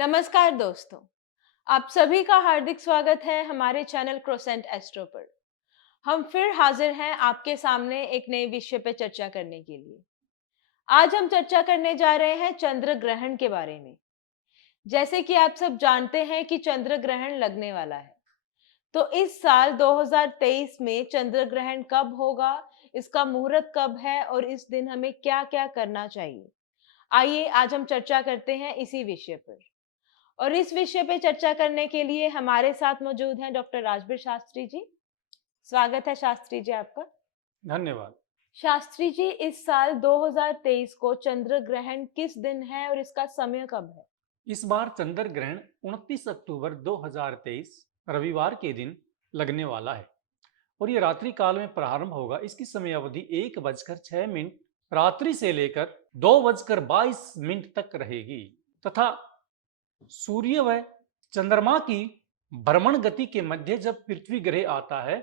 नमस्कार दोस्तों, आप सभी का हार्दिक स्वागत है हमारे चैनल क्रोसेंट एस्ट्रो पर। हम फिर हाजिर हैं आपके सामने एक नए विषय पे चर्चा करने के लिए। आज हम चर्चा करने जा रहे हैं चंद्र ग्रहण के बारे में। जैसे कि आप सब जानते हैं कि चंद्र ग्रहण लगने वाला है, तो इस साल 2023 में चंद्र ग्रहण कब होगा, इसका मुहूर्त कब है और इस दिन हमें क्या-क्या करना चाहिए। आइए आज हम चर्चा करते हैं इसी विषय पर। और इस विषय पे चर्चा करने के लिए हमारे साथ मौजूद हैं डॉक्टर राजबीर शास्त्री जी। स्वागत है शास्त्री जी आपका। धन्यवाद। शास्त्री जी, इस साल 2023 को चंद्र ग्रहण किस दिन है और इसका समय कब है? इस बार चंद्र ग्रहण 29 अक्टूबर 2023 रविवार के दिन लगने वाला है और ये रात्रि काल में प्रारंभ होगा। इसकी समय अवधि 1:06 रात्रि से लेकर 2:22 तक रहेगी तथा सूर्य व चंद्रमा की भ्रमण गति के मध्य जब पृथ्वी ग्रह आता है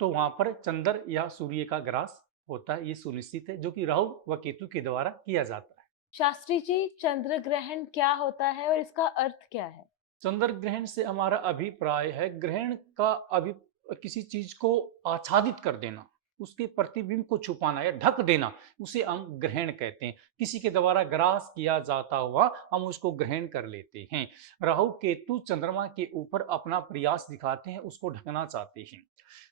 तो वहां पर चंद्र या सूर्य का ग्रास होता है। ये सुनिश्चित है, जो कि राहु व केतु के द्वारा किया जाता है। शास्त्री जी, चंद्र ग्रहण क्या होता है और इसका अर्थ क्या है? चंद्र ग्रहण से हमारा अभिप्राय है ग्रहण का किसी चीज को आच्छादित कर देना, उसके प्रतिबिंब को छुपाना या ढक देना, उसे हम ग्रहण कहते हैं। किसी के द्वारा ग्रास किया जाता हुआ हम उसको ग्रहण कर लेते हैं। राहु केतु चंद्रमा के ऊपर अपना प्रयास दिखाते हैं, उसको ढकना चाहते हैं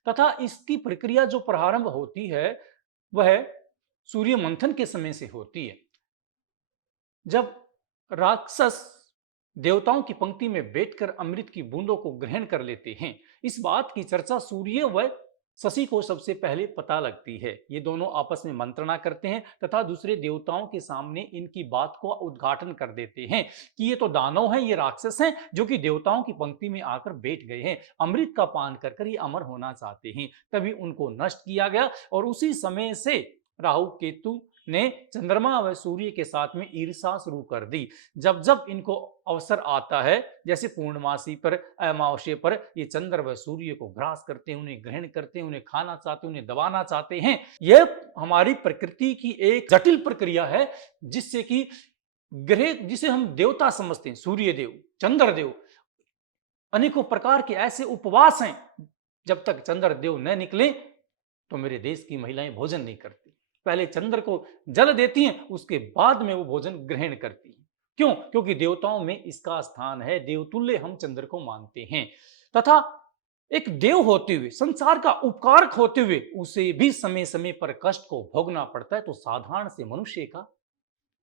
तथा इसकी प्रक्रिया जो प्रारंभ होती है वह सूर्य मंथन के समय से होती है, जब राक्षस देवताओं की पंक्ति में बैठकर अमृत की बूंदों को ग्रहण कर लेते हैं। इस बात की चर्चा सूर्य व शशि को सबसे पहले पता लगती है। ये दोनों आपस में मंत्रणा करते हैं तथा दूसरे देवताओं के सामने इनकी बात को उद्घाटन कर देते हैं कि ये तो दानव हैं, ये राक्षस हैं जो कि देवताओं की पंक्ति में आकर बैठ गए हैं, अमृत का पान कर कर ये अमर होना चाहते हैं। तभी उनको नष्ट किया गया और उसी समय से राहु केतु ने चंद्रमा व सूर्य के साथ में ईर्षा शुरू कर दी। जब जब इनको अवसर आता है, जैसे पूर्णमासी पर, अमावस्या पर, ये चंद्र व सूर्य को ग्रास करते हैं, उन्हें ग्रहण करते हैं, उन्हें खाना चाहते हैं, उन्हें दबाना चाहते हैं। यह हमारी प्रकृति की एक जटिल प्रक्रिया है, जिससे कि ग्रह जिसे हम देवता समझते हैं, सूर्य देव, चंद्र देव, अनेकों प्रकार के ऐसे उपवास हैं। जब तक चंद्र देव न निकले तो मेरे देश की महिलाएं भोजन नहीं करती। पहले चंद्र को जल देती हैं, उसके बाद में वो भोजन ग्रहण करती हैं। क्यों? क्योंकि देवताओं में इसका स्थान है, देवतुल्य हम चंद्र को मानते हैं तथा एक देव होते हुए, संसार का उपकारक होते हुए, उसे भी समय समय पर कष्ट को भोगना पड़ता है। तो साधारण से मनुष्य का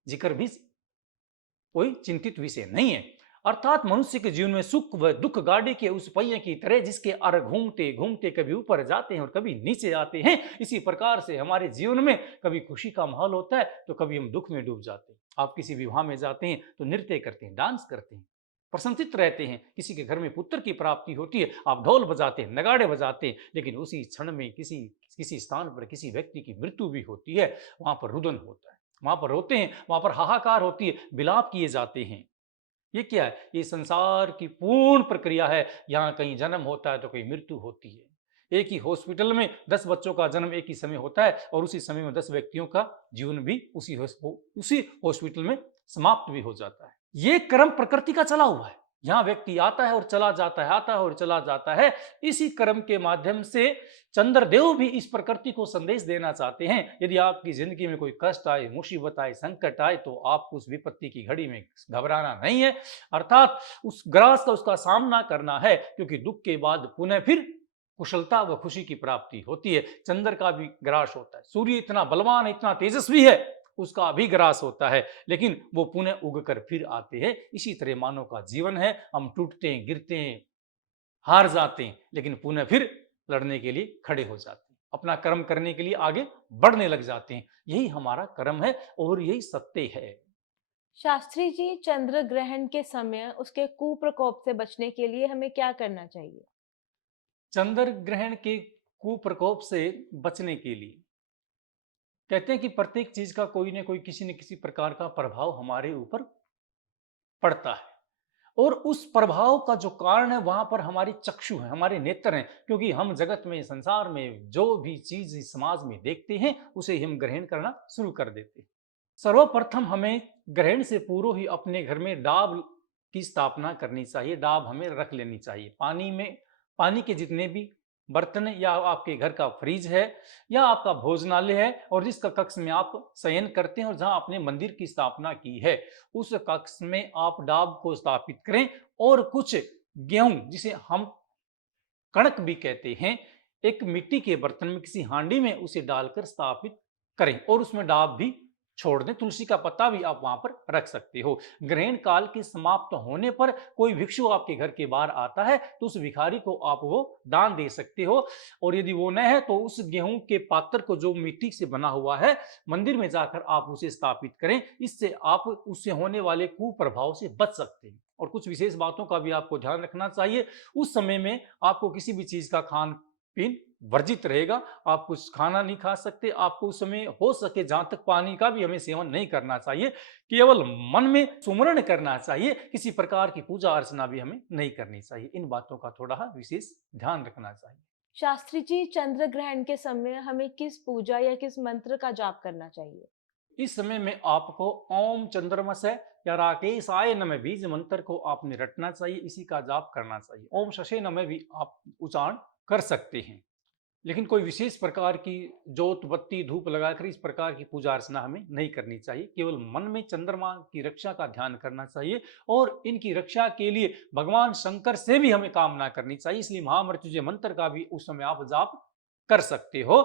जिक्र भी कोई चिंतित विषय नहीं है। अर्थात मनुष्य के जीवन में सुख व दुख गाड़ी के उस पहिए की तरह, जिसके अर घूमते घूमते कभी ऊपर जाते हैं और कभी नीचे आते हैं, इसी प्रकार से हमारे जीवन में कभी खुशी का माहौल होता है तो कभी हम दुख में डूब जाते हैं। आप किसी विवाह में जाते हैं तो नृत्य करते हैं, डांस करते हैं, प्रसन्नचित्त रहते हैं। किसी के घर में पुत्र की प्राप्ति होती है, आप ढोल बजाते हैं, नगाड़े बजाते हैं, लेकिन उसी क्षण में किसी किसी स्थान पर किसी व्यक्ति की मृत्यु भी होती है, वहां पर रुदन होता है, वहां पर रोते हैं, वहां पर हाहाकार होती है, विलाप किए जाते हैं। ये क्या है? ये संसार की पूर्ण प्रक्रिया है। यहाँ कहीं जन्म होता है तो कहीं मृत्यु होती है। एक ही हॉस्पिटल में 10 बच्चों का जन्म एक ही समय होता है और उसी समय में 10 व्यक्तियों का जीवन भी उसी हॉस्पिटल में समाप्त भी हो जाता है। ये क्रम प्रकृति का चला हुआ है। यहाँ व्यक्ति आता है और चला जाता है, आता है और चला जाता है। इसी क्रम के माध्यम से चंद्रदेव भी इस प्रकृति को संदेश देना चाहते हैं। यदि आपकी जिंदगी में कोई कष्ट आए, मुसीबत आए, संकट आए, तो आपको उस विपत्ति की घड़ी में घबराना नहीं है, अर्थात उस ग्रास का उसका सामना करना है, क्योंकि दुख के बाद पुनः फिर कुशलता व खुशी की प्राप्ति होती है। चंद्र का भी ग्रास होता है, सूर्य इतना बलवान है, इतना तेजस्वी है, उसका भी ग्रास होता है, लेकिन वो पुनः उग कर फिर आते हैं। इसी तरह मानव का जीवन है, हम टूटते हैं, गिरते हैं, हार जाते हैं, लेकिन पुनः फिर लड़ने के लिए खड़े हो जाते हैं, अपना कर्म करने के लिए आगे बढ़ने लग जाते हैं। यही हमारा कर्म है और यही सत्य है। शास्त्री जी, चंद्र ग्रहण के समय उसके कुप्रकोप से बचने के लिए हमें क्या करना चाहिए? चंद्र ग्रहण के कुप्रकोप से बचने के लिए कहते हैं कि प्रत्येक चीज का कोई ना कोई किसी न किसी प्रकार का प्रभाव हमारे ऊपर पड़ता है और उस प्रभाव का जो कारण है वहां पर हमारी चक्षु है, हमारे नेत्र हैं, क्योंकि हम जगत में, संसार में जो भी चीज इस समाज में देखते हैं उसे हम ग्रहण करना शुरू कर देते हैं। सर्वप्रथम हमें ग्रहण से पूर्व ही अपने घर में डाब की स्थापना करनी चाहिए, डाब हमें रख लेनी चाहिए। पानी के जितने भी बर्तन या आपके घर का फ्रिज है या आपका भोजनालय है और जिस कक्ष में आप शयन करते हैं और जहां आपने मंदिर की स्थापना की है, उस कक्ष में आप डाब को स्थापित करें और कुछ गेहूं, जिसे हम कणक भी कहते हैं, एक मिट्टी के बर्तन में किसी हांडी में उसे डालकर स्थापित करें और उसमें डाब भी छोड़ दें। तुलसी का पत्ता भी आप वहां पर रख सकते हो। ग्रहण काल के समाप्त होने पर कोई भिक्षु आपके घर के बाहर आता है तो उस भिखारी को आप वो दान दे सकते हो, और यदि वो न है तो उस गेहूं के पात्र को जो मिट्टी से बना हुआ है, मंदिर में जाकर आप उसे स्थापित करें। इससे आप उससे होने वाले कुप्रभाव से बच सकते हैं। और कुछ विशेष बातों का भी आपको ध्यान रखना चाहिए। उस समय में आपको किसी भी चीज का खान पीन वर्जित रहेगा, आप कुछ खाना नहीं खा सकते। आपको उस समय हो सके जहां तक पानी का भी हमें सेवन नहीं करना चाहिए, केवल मन में सुमरण करना चाहिए। किसी प्रकार की पूजा अर्चना भी हमें नहीं करनी चाहिए। इन बातों का थोड़ा विशेष ध्यान रखना चाहिए। शास्त्री जी, चंद्र ग्रहण के समय हमें किस पूजा या किस मंत्र का जाप करना चाहिए? इस समय में आपको ओम चंद्रमसै या राकेशाय नमः बीज मंत्र को आपने रटना चाहिए, इसी का जाप करना चाहिए। ओम शशे नमः भी आप उच्चारण कर सकते हैं, लेकिन कोई विशेष प्रकार की जोत बत्ती धूप लगाकर इस प्रकार की पूजा अर्चना हमें नहीं करनी चाहिए। केवल मन में चंद्रमा की रक्षा का ध्यान करना चाहिए और इनकी रक्षा के लिए भगवान शंकर से भी हमें कामना करनी चाहिए। इसलिए महामृत्युंजय मंत्र का भी उस समय आप जाप कर सकते हो,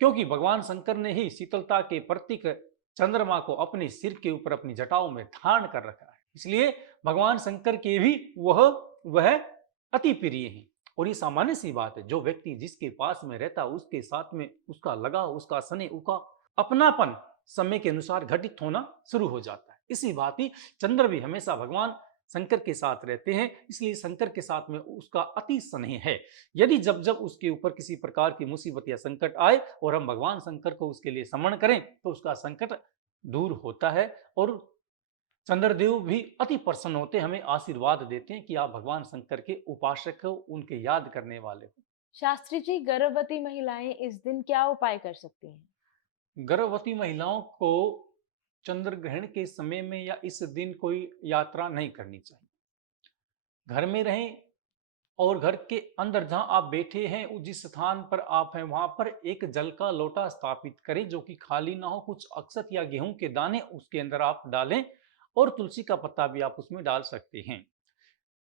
क्योंकि भगवान शंकर ने ही शीतलता के प्रतीक चंद्रमा को अपने सिर के ऊपर अपनी जटाओं में धारण कर रखा है। इसलिए भगवान शंकर के भी वह अति प्रिय हैं। और ये सामान्य सी बात है, जो व्यक्ति जिसके पास में रहता उसके साथ में उसका लगाव, उसका स्नेह, उसका अपनापन समय के अनुसार घटित होना शुरू हो जाता है। इसी बात ही चंद्र भी हमेशा भगवान शंकर के साथ रहते हैं, इसलिए शंकर के साथ में उसका अति स्नेह है। यदि जब जब उसके ऊपर किसी प्रकार की मुसीबत या संकट आए और हम भगवान शंकर को उसके लिए समर्पण करें तो उसका संकट दूर होता है और चंद्रदेव भी अति प्रसन्न होते, हमें आशीर्वाद देते हैं कि आप भगवान शंकर के उपासक हो, उनके याद करने वाले हो। शास्त्री जी, गर्भवती महिलाएं इस दिन क्या उपाय कर सकती हैं? गर्भवती महिलाओं को चंद्र ग्रहण के समय में या इस दिन कोई यात्रा नहीं करनी चाहिए। घर में रहें और घर के अंदर जहां आप बैठे हैं, जिस स्थान पर आप हैं वहां पर एक जल का लोटा स्थापित करें जो कि खाली ना हो। कुछ अक्षत या गेहूं के दाने उसके अंदर आप डालें और तुलसी का पत्ता भी आप उसमें डाल सकते हैं।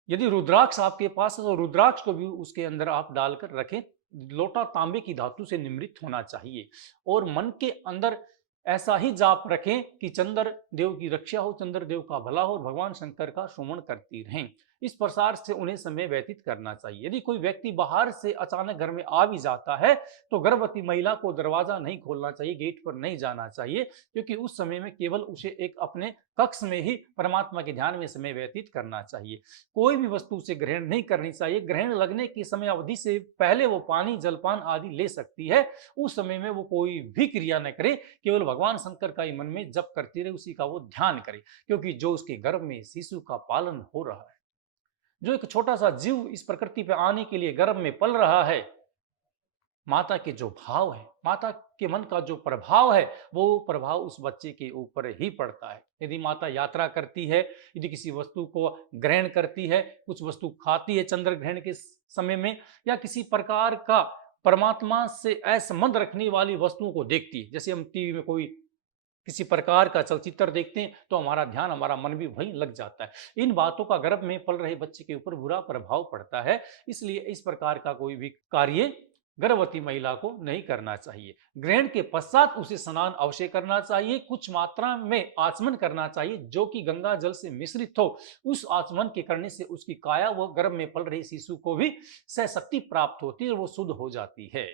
यदि रुद्राक्ष आपके पास है तो रुद्राक्ष को भी उसके अंदर आप डालकर रखें। लोटा तांबे की धातु से निर्मित होना चाहिए और मन के अंदर ऐसा ही जाप रखें कि चंद्र देव की रक्षा हो, चंद्र देव का भला हो और भगवान शंकर का सुमन करती रहें। इस प्रसार से उन्हें समय व्यतीत करना चाहिए। यदि कोई व्यक्ति बाहर से अचानक घर में आ भी जाता है तो गर्भवती महिला को दरवाजा नहीं खोलना चाहिए, गेट पर नहीं जाना चाहिए, क्योंकि उस समय में केवल उसे एक अपने कक्ष में ही परमात्मा के ध्यान में समय व्यतीत करना चाहिए। कोई भी वस्तु से ग्रहण नहीं करनी चाहिए। ग्रहण लगने की समय अवधि से पहले वो पानी जलपान आदि ले सकती है। उस समय में वो कोई भी क्रिया न करे, केवल भगवान शंकर का ही मन में जप करती रहे, उसी का वो ध्यान करे, क्योंकि जो उसके गर्भ में शिशु का पालन हो रहा है, जो एक छोटा सा जीव इस प्रकृति पे आने के लिए गर्भ में पल रहा है, माता के जो भाव है, माता के मन का जो प्रभाव है, वो प्रभाव उस बच्चे के ऊपर ही पड़ता है। यदि माता यात्रा करती है, यदि किसी वस्तु को ग्रहण करती है, कुछ वस्तु खाती है चंद्र ग्रहण के समय में, या किसी प्रकार का परमात्मा से असंबंध रखने वाली वस्तुओं को देखती है, जैसे हम टीवी में कोई किसी प्रकार का चलचित्र देखते हैं तो हमारा ध्यान, हमारा मन भी वहीं लग जाता है। इन बातों का गर्भ में पल रहे बच्चे के ऊपर बुरा प्रभाव पड़ता है। इसलिए इस प्रकार का कोई भी कार्य गर्भवती महिला को नहीं करना चाहिए। ग्रहण के पश्चात उसे स्नान अवश्य करना चाहिए। कुछ मात्रा में आचमन करना चाहिए जो कि गंगा जल से मिश्रित हो। उस आचमन के करने से उसकी काया व गर्भ में पल रहे शिशु को भी सहशक्ति प्राप्त होती है और वो शुद्ध हो जाती है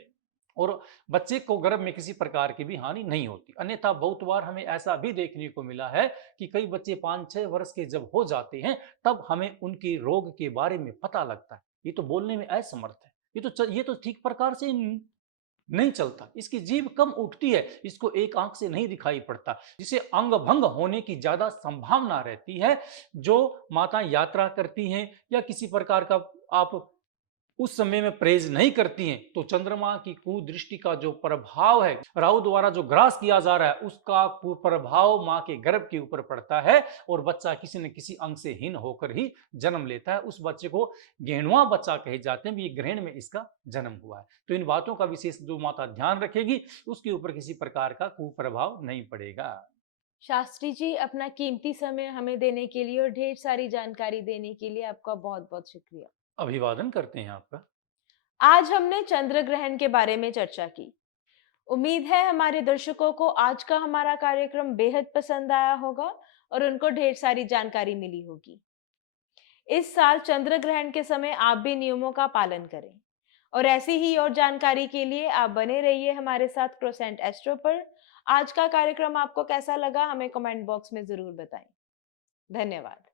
और बच्चे को गर्भ में किसी प्रकार की भी हानि नहीं होती। अन्यथा बहुत बार हमें ऐसा भी देखने को मिला है कि कई बच्चे 5-6 वर्ष के जब हो जाते हैं तब हमें उनके रोग के बारे में पता लगता है। ये तो बोलने में असमर्थ है, ये तो ठीक प्रकार से नहीं चलता, इसकी जीभ कम उठती है, इसको एक आंख से नहीं दिखाई पड़ता, जिसे अंग भंग होने की ज्यादा संभावना रहती है। जो माता यात्रा करती हैं या किसी प्रकार का आप उस समय में परहेज नहीं करती हैं तो चंद्रमा की कुदृष्टि का जो प्रभाव है, राहु द्वारा जो ग्रास किया जा रहा है, उसका कुप्रभाव माँ के गर्भ के ऊपर पड़ता है और बच्चा किसी न किसी अंग से हीन होकर ही जन्म लेता है। उस बच्चे को गेहनुआ बच्चा कहे जाते हैं, ये ग्रहण में इसका जन्म हुआ है। तो इन बातों का विशेष जो माता ध्यान रखेगी, उसके ऊपर किसी प्रकार का कुप्रभाव नहीं पड़ेगा। शास्त्री जी, अपना कीमती समय हमें देने के लिए और ढेर सारी जानकारी देने के लिए आपका बहुत-बहुत शुक्रिया। अभिवादन करते हैं आपका। आज हमने चंद्र ग्रहण के बारे में चर्चा की। उम्मीद है हमारे दर्शकों को आज का हमारा कार्यक्रम बेहद पसंद आया होगा और उनको ढेर सारी जानकारी मिली होगी। इस साल चंद्र ग्रहण के समय आप भी नियमों का पालन करें और ऐसी ही और जानकारी के लिए आप बने रहिए हमारे साथ क्रोसेंट एस्ट्रो पर। आज का कार्यक्रम आपको कैसा लगा हमें कमेंट बॉक्स में जरूर बताएं। धन्यवाद।